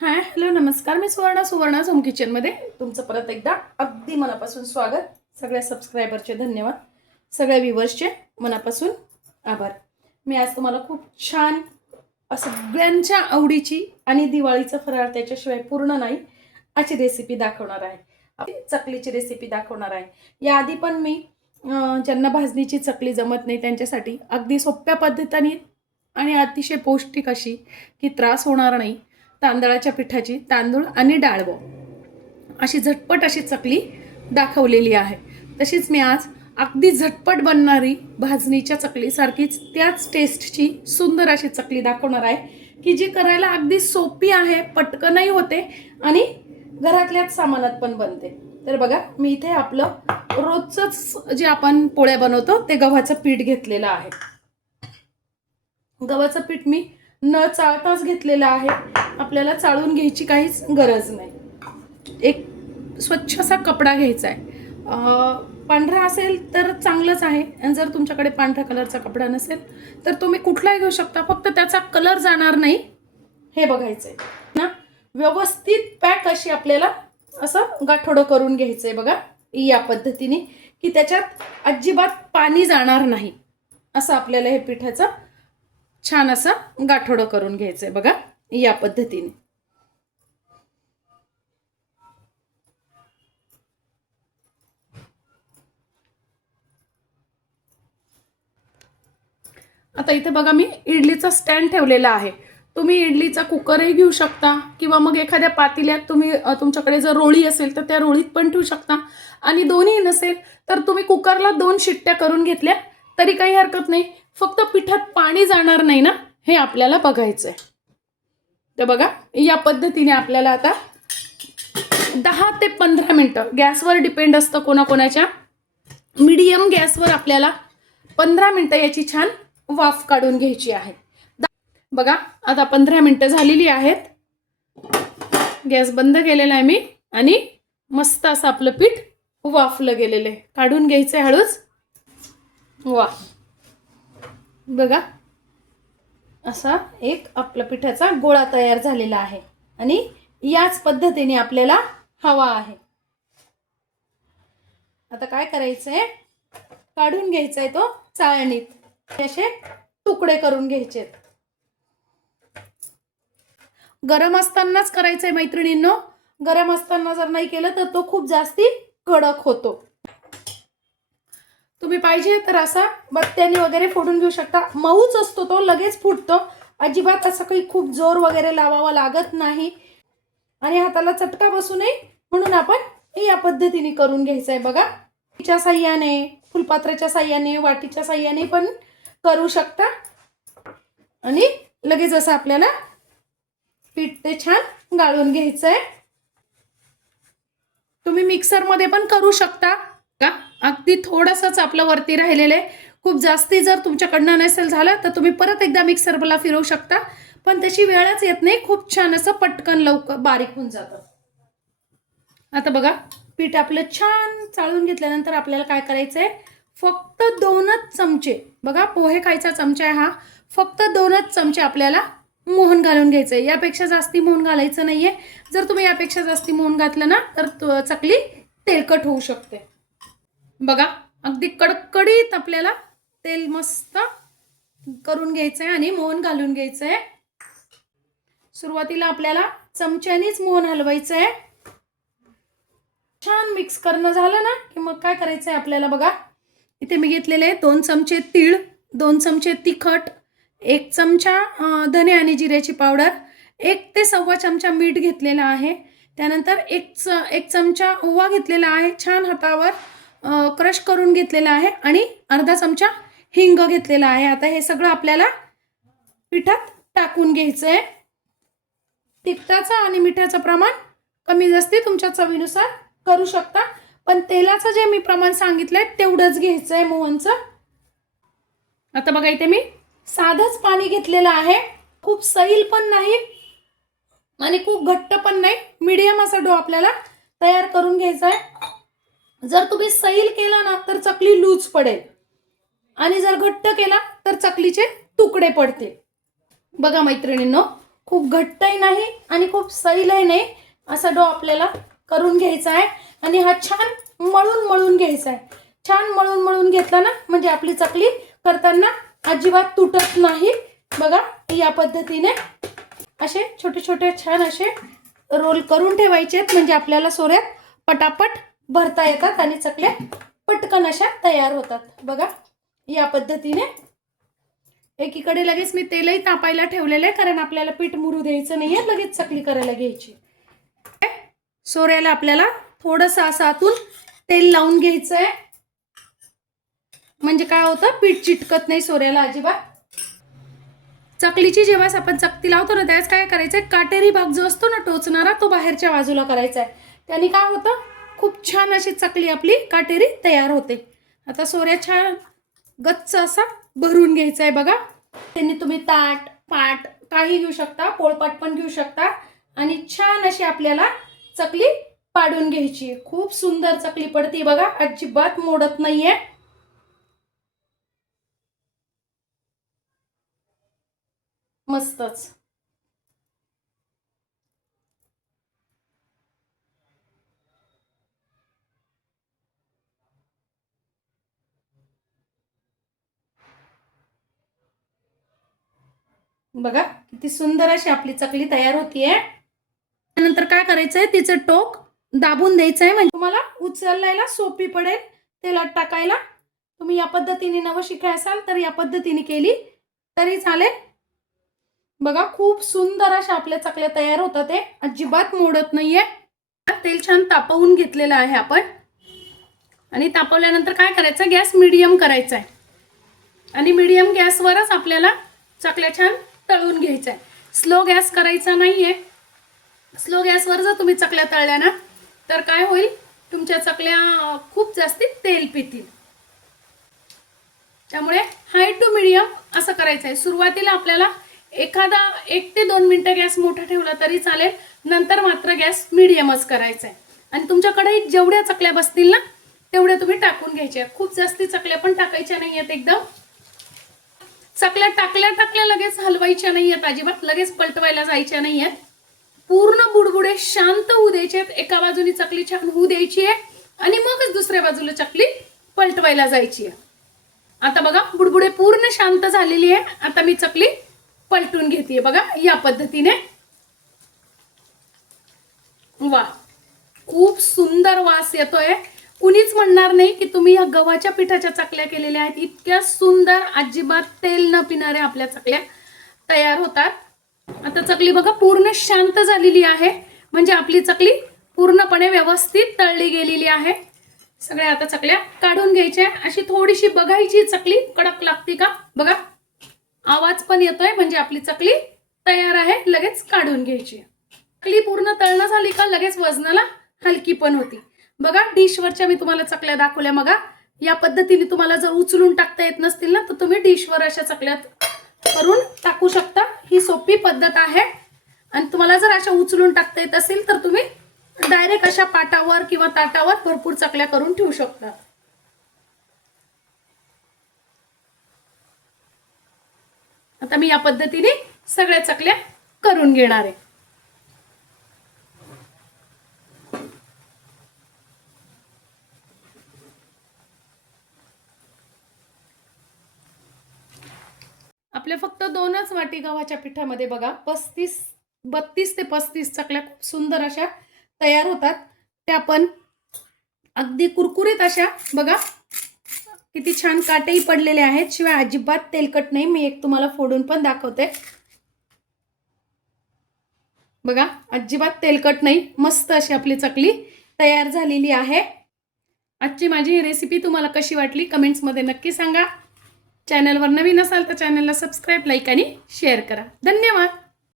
Hi hello नमस्कार. मी Suvarna Suvarna zone किचनमध्ये. तुमचं परत एकदा अगदी मनापासून स्वागत. सगळ्या सबस्क्रायबरचे धन्यवाद. सगळ्या व्ह्युवर्सचे मनापासून आभार. मी आज तुम्हाला खूप छान सगळ्यांच्या आवडीची आणि दिवाळीचा फराळ त्याच्याशिवाय पूर्ण नाही अशी रेसिपी दाखवणार आहे. चकलीची रेसिपी दाखवणार आहे. याआधी पण मी ज्यांना भाजणीची चकली जमत नाही त्यांच्यासाठी अगदी सोप्या पद्धतीने आणि अतिशय पौष्टिक अशी की त्रास होणार नाही तांदळाच्या पिठाची तांदूळ आणि डाळवं अशी झटपट अशी चकली दाखवलेली आहे. तशीच मी आज अगदी झटपट बनणारी भाजणीच्या चकलीसारखीच त्याच टेस्टची सुंदर अशी चकली दाखवणार आहे की जी करायला अगदी सोपी आहे पटकनही होते आणि घरातल्याच सामानात पण बनते. तर बघा मी इथे आपलं रोजचंच जे आपण पोळ्या बनवतो ते गव्हाचं पीठ घेतलेलं आहे. गव्हाचं पीठ मी न चाळताच घेतलेलं आहे. आपल्याला चाळून घ्यायची काहीच गरज नाही. एक स्वच्छ असा कपडा घ्यायचा आहे. पांढरा असेल तर चांगलंच आहे. आणि जर तुमच्याकडे पांढऱ्या कलरचा कपडा नसेल तर तुम्ही कुठलाही घेऊ शकता. फक्त त्याचा कलर जाणार नाही. हे बघायचं आहे ना? व्यवस्थित पॅक अशी आपल्याला असं गाठोडं करून घ्यायचं आहे बघा. या पद्धतीने की त्याच्यात अजिबात पाणी जाणार नाही. असं आपल्याला हे पिठाचं छान असं गाठोडं करून घ्यायचं आहे बघा या पद्धतीने. आता इथे बघा मी इडलीचा स्टँड ठेवलेला आहे. तुम्ही इडलीचा कुकरही घेऊ शकता किंवा मग एखाद्या पातेल्यात तुम्ही तुमच्याकडे जर रोळी असेल तर त्या रोळीत पण ठेवू शकता. आणि दोन्ही नसेल तर तुम्ही कुकरला दोन शिट्ट्या करून घेतल्या तरी काही हरकत नाही. फक्त पिठात पाणी जाणार नाही ना हे आपल्याला बघायचं आहे तर बघा या पद्धतीने आपल्याला आता दहा ते पंधरा मिनटं गॅसवर डिपेंड असतं कोणाकोणाच्या. मीडियम गॅसवर आपल्याला पंधरा मिनटं याची छान वाफ काढून घ्यायची आहे. बघा आता पंधरा मिनटं झालेली आहेत. गॅस बंद केलेला आहे मी आणि मस्त असं आपलं पीठ वाफलं गेलेलं आहे. काढून घ्यायचं आहे हळूच. वा. बघा. असा एक आपला पिठाचा गोळा तयार झालेला आहे. आणि याच पद्धतीने आपल्याला हवा आहे. आता काय करायचंय? काढून घ्यायचा आहे तो चाळणीत. असे तुकडे करून घ्यायचे गरम असतानाच करायचंय मैत्रिणींनो. गरम असताना जर नाही केलं तर तो खूप जास्ती कडक होतो. तुम्ही पाहिजे तर असा बत्त्याने वगैरे फोडून घेऊ शकता. मऊच असतो तो लगेच फुटतो. अजिबात असं काही खूप जोर वगैरे लावावा लागत नाही. आणि हाताला चटका बसू नये म्हणून आपण हे या पद्धतीने करून घ्यायचं आहे बघा. तिच्या साह्याने फुलपात्राच्या साह्याने वाटीच्या साह्याने पण करू शकता. आणि लगेच असं आपल्याला पीठ ते छान गाळून घ्यायचं आहे तुम्ही मिक्सरमध्ये पण करू शकता. का? अगदी थोडंसंच आपलं वरती राहिलेलं आहे. खूप जास्ती जर तुमच्याकडनं नसेल झालं तर तुम्ही परत एकदा मिक्सरला फिरवू शकता. पण त्याची वेळच येत नाही. खूप छान असं पटकन लवकर बारीक होऊन जातं. आता बघा पीठ आपलं छान चाळून घेतल्यानंतर आपल्याला काय करायचं आहे फक्त दोनच चमचे बघा पोहे खायचा चमचा आहे हा. फक्त दोनच चमचे आपल्याला मोहन घालून घ्यायचं आहे यापेक्षा जास्ती मोहन घालायचं नाही आहे जर तुम्ही यापेक्षा जास्ती मोहन घातलं ना तर चकली तेलकट होऊ शकते. बघा अगदी कडकडीत आपल्याला तेल मस्त करून घ्यायचं आहे आणि मोहन घालून घ्यायचं आहे सुरुवातीला आपल्याला चमच्यानीच मोहन हलवायचं आहे छान मिक्स करणं झालं ना की मग काय करायचं आहे आपल्याला बघा. इथे मी घेतलेले दोन चमचे तीळ दोन चमचे तिखट एक चमचा धने आणि जिऱ्याची पावडर एक ते सव्वा चमचा मीठ घेतलेला आहे. त्यानंतर एक च एक चमचा ओवा घेतलेला आहे छान हातावर. क्रश करून घेतलेला आहे आणि अर्धा चमचा हिंग घेतलेला आहे. आता हे सगळं आपल्याला पिठात टाकून घ्यायचं आहे तिखटाचं आणि मिठाचं प्रमाण कमी जास्ती तुमच्या चवीनुसार करू शकता. पण तेलाचं जे मी प्रमाण सांगितलंय तेवढंच घ्यायचं आहे मोहनचं. आता बघा इथे मी साधंच पाणी घेतलेलं आहे. खूप सैल पण नाही आणि खूप घट्ट पण नाही. मिडियम असा डो आपल्याला तयार करून घ्यायचा आहे जर तुम्ही सैल केला ना तर चकली लूज पडेल. आणि जर घट्ट केला तर चकलीचे तुकडे पडतील. बघा मैत्रिणींनो खूप घट्टही नाही आणि खूप सैलही नाही. असा डो आपल्याला करून घ्यायचा आहे. आणि हा छान मळून मळून घ्यायचा आहे. छान मळून मळून घेतला ना म्हणजे आपली चकली करताना अजिबात तुटत नाही. बघा या पद्धतीने असे छोटे छोटे छान असे रोल करून ठेवायचे आहेत. म्हणजे आपल्याला सोऱ्यात पटापट भरता येतात आणि चकल्या पटकन अशा तयार होतात. बघा या पद्धतीने एकीकडे लगेच मी तेलही तापायला ठेवलेलं आहे कारण आपल्याला पीठ मुरू द्यायचं नाही आहे लगेच चकली करायला घ्यायची. सोऱ्याला आपल्याला थोडंसं असं आतून तेल लावून घ्यायचं आहे. म्हणजे काय होतं पीठ चिटकत नाही सोऱ्याला अजिबात. चकलीची जेव्हा आपण चकती लावतो ना त्यावेळेस काय करायचंय काटेरी भाग जो असतो ना टोचणारा तो बाहेरच्या बाजूला करायचा आहे. त्याने काय होतं खूप छान अशी चकली आपली काटेरी तयार होते. आता सोऱ्या छान गच्च असा भरून घ्यायचा आहे बघा. त्यांनी तुम्ही ताट पाट काही घेऊ शकता पोळपाट पण घेऊ शकता. आणि छान अशी आपल्याला चकली पाडून घ्यायची. खूप सुंदर चकली पडते बघा. अजिबात मोडत नाहीये. मस्तच. बघा किती सुंदर अशी आपली चकली तयार होतीये. त्यानंतर काय करायचंय तिचं टोक दाबून द्यायचंय म्हणजे तुम्हाला उचलायला सोपी पडेल तेलात टाकायला. तुम्ही या पद्धतीने नवं शिकाय असाल तर या पद्धतीने केली तरी चालेल. बघा खूप सुंदर अशा आपल्या चकल्या तयार होतात ते अजिबात मोडत नाहीये. तेल छान तापवून घेतलेलं आहे आपण. आणि तापवल्यानंतर काय करायचं गॅस मिडियम करायचा आहे आणि मिडियम गॅसवरच आपल्याला चकल्या छान तळून घ्यायचं आहे स्लो गॅस करायचा नाहीये. स्लो गॅसवर जर तुम्ही चकल्या तळल्या ना तर काय होईल? तुमच्या चकल्या खूप जास्ती तेल पितील. त्यामुळे हाय टू मिडियम असं करायचं आहे सुरुवातीला आपल्याला एखादा एक ते दोन मिनटं गॅस मोठा ठेवला तरी चालेल. नंतर मात्र गॅस मिडियमच करायचा आहे आणि तुमच्याकडे जेवढ्या चकल्या बसतील ना तेवढ्या तुम्ही टाकून घ्यायच्या. खूप जास्ती चकल्या पण टाकायच्या नाही आहेत एकदम. चकल्या टाकल्या टाकल्या लगेच हलवायच्या नाही आहेत अजिबात लगेच पलटवायला जायच्या नाही आहेत पूर्ण बुडबुडे शांत होऊ द्यायचे आहेत एका बाजूनी चकली छान होऊ द्यायची आहे आणि मगच दुसऱ्या बाजूला चकली पलटवायला जायची आहे. आता बघा बुडबुडे पूर्ण शांत झालेली आहे. आता मी चकली पलटून घेते बघा या पद्धतीने. वा खूप सुंदर वास येतोय. कुणीच म्हणणार नाही की तुम्ही या गव्हाच्या पिठाच्या चकल्या केलेल्या आहेत. इतक्या सुंदर अजिबात तेल न पिणाऱ्या आपल्या चकल्या तयार होतात. आता चकली बघा पूर्ण शांत झालेली आहे. म्हणजे आपली चकली पूर्णपणे व्यवस्थित तळली गेलेली आहे. सगळ्या आता चकल्या काढून घ्यायच्या अशी थोडीशी बघायची चकली कडक लागते का? बघा आवाज पण येतोय. म्हणजे आपली चकली तयार आहे. लगेच काढून घ्यायची चकली पूर्ण तळणं झाली का लगेच वजनाला हलकी पण होती. बघा डिशवरच्या मी तुम्हाला चकल्या दाखवल्या बघा. या पद्धतीने तुम्हाला जर उचलून टाकता येत नसतील ना तर तुम्ही डिशवर अशा चकल्यात करून टाकू शकता. ही सोपी पद्धत आहे. आणि तुम्हाला जर अशा उचलून टाकता येत असेल तर तुम्ही डायरेक्ट अशा पाटावर किंवा ताटावर भरपूर चकल्या करून ठेवू शकता. आता मी या पद्धतीने सगळ्या चकल्या करून घेणार आहे. आपल्या फक्त दोनच वाटी गव्हाच्या पिठामध्ये बघा पस्तीस बत्तीस ते पस्तीस चकल्या खूप सुंदर अशा तयार होतात. त्या पण अगदी कुरकुरीत अशा बघा. किती छान काटेही पडलेले आहेत शिवाय अजिबात तेलकट नाही मी एक तुम्हाला फोडून पण दाखवते. बघा अजिबात तेलकट नाही मस्त अशी आपली चकली तयार झालेली आहे. आजची माझी रेसिपी तुम्हाला कशी वाटली कमेंट्समध्ये नक्की सांगा. चॅनलवर नवीन असाल तर चॅनलला सबस्क्राईब लाईक आणि शेअर करा. धन्यवाद!